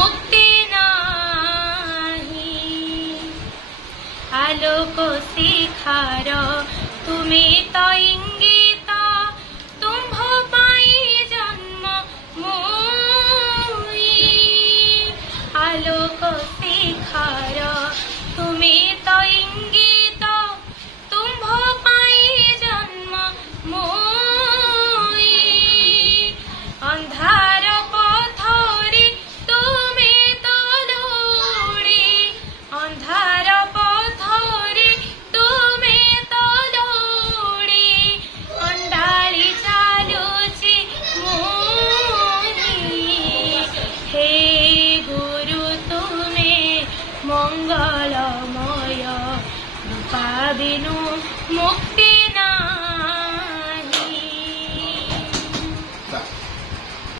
मुक्ति नाही। आलोक शिखार तुमे तो इंगित तुम्भ पाई जन्म मोई। आलोक शिखार तुमे तो इंगित तुम्भ पाई जन्म मोई। अंधार पथरे तुमे तो लोड़ी, अंधार पथरे तुमे तो लोड़ी। अंडाली चालुची मोही, हे गुरु तुमे मंगलमय। कृपा बिनु मुक्ति